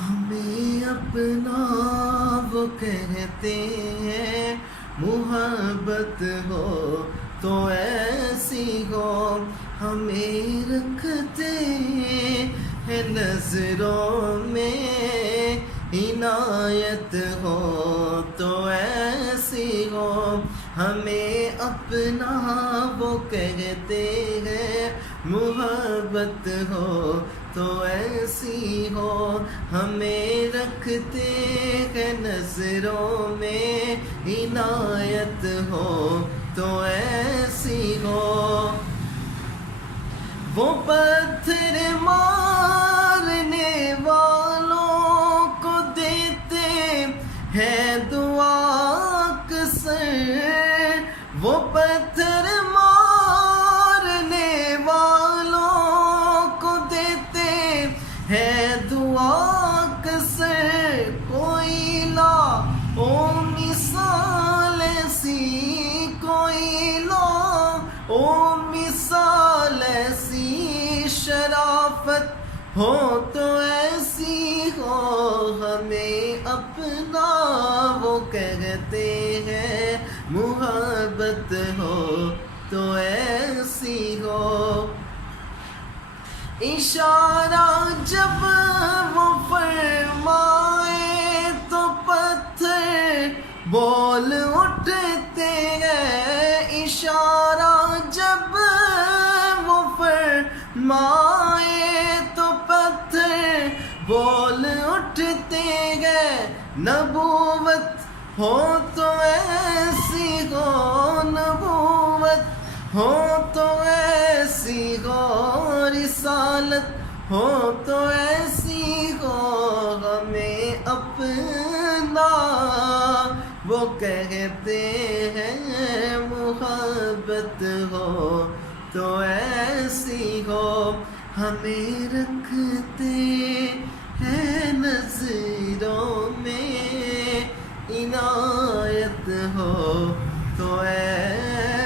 ہمیں اپنا وہ کہتے ہیں، محبت ہو تو ایسی ہو، ہمیں رکھتے ہیں نظروں میں، عنایت ہو تو ایسی ہو، ہمیں اپنا وہ کہتے ہیں، محبت ہو تو ایسی ہو، ہمیں رکھتے ہیں نظروں میں، عنایت ہو تو ایسی ہو۔ وہ پتھر مارنے والوں کو دیتے ہیں دعا اکثر، وہ پتھر مارنے والوں کو دیتے ہیں دعا اکثر، کوئی لا او مثال ایسی، کوئی لا او مثال ایسی، شرافت ہو تو ایسی ہو، ہمیں اپنا وہ کہتے ہیں، محبت ہو تو ایسی ہو۔ اشارہ جب وہ فرمائے تو پتھر بول اٹھتے ہیں، اشارہ جب وہ فرمائے تو پتھر بول اٹھتے ہیں، نبوت ہو تو ایسی ہو، نبوت ہو تو ایسی ہو، رسالت ہو تو ایسی ہو، ہمیں اپنا وہ کہتے ہیں، محبت ہو تو ایسی ہو، ہمیں رکھتے ہیں نظروں میں، عنایت ہو تو ایسی